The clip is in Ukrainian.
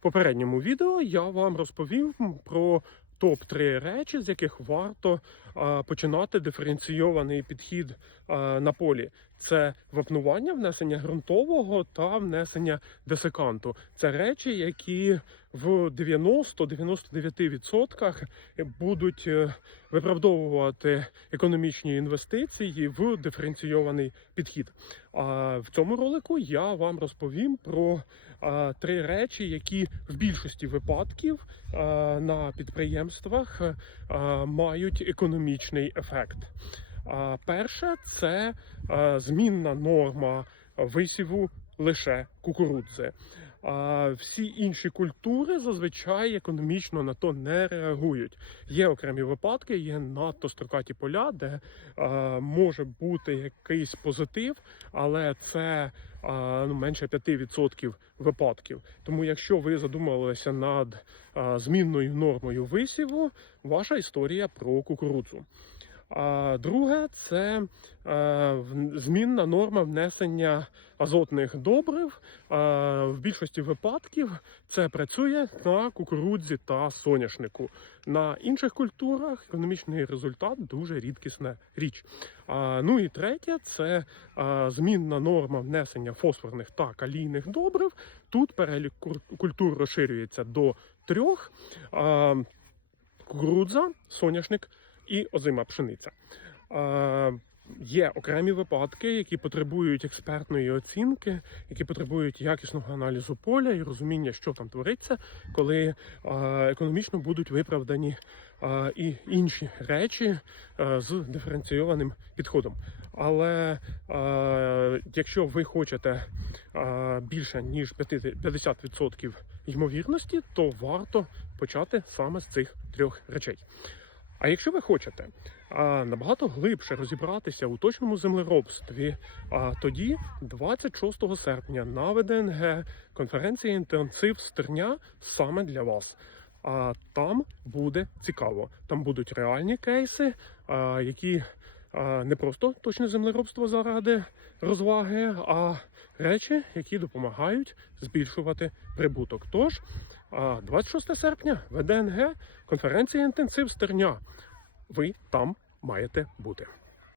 Попередньому відео я вам розповів про топ-3 речі, з яких варто а, починати диференційований підхід а, на полі. Це вапнування, внесення ґрунтового та внесення десиканту. Це речі, які в 90-99% будуть е, виправдовувати економічні інвестиції в диференційований підхід. А в цьому ролику я вам розповім про а, три речі, які в більшості випадків а, на підприємствах а, мають економічний ефект. Перше це а, змінна норма висіву лише кукурудзи. А всі інші культури зазвичай економічно на то не реагують. Є окремі випадки, є надто строкаті поля, де а, може бути якийсь позитив, але це а, ну, менше 5% випадків. Тому, якщо ви задумалися над а, змінною нормою висіву, ваша історія про кукурудзу. А друге це е, змінна норма внесення азотних добрив. В більшості випадків це працює на кукурудзі та соняшнику. На інших культурах економічний результат дуже рідкісна річ. Ну і третє це змінна норма внесення фосфорних та калійних добрив. Тут перелік культур розширюється до трьох: кукурудза, соняшник і озима пшениця. Є окремі випадки, які потребують експертної оцінки, які потребують якісного аналізу поля і розуміння, що там твориться, коли економічно будуть виправдані і інші речі з диференційованим підходом. Але якщо ви хочете більше ніж 50 50% ймовірності, то варто почати саме з цих трьох речей. А якщо ви хочете а, набагато глибше розібратися у точному землеробстві, а тоді 26 серпня на ВДНГ конференція інтенсив стерня саме для вас. А там буде цікаво. Там будуть реальні кейси, а, які не просто точне землеробство заради розваги, а речі, які допомагають збільшувати прибуток. Тож а, 26 серпня ВДНГ конференція інтенсив стерня. Ви там маєте бути.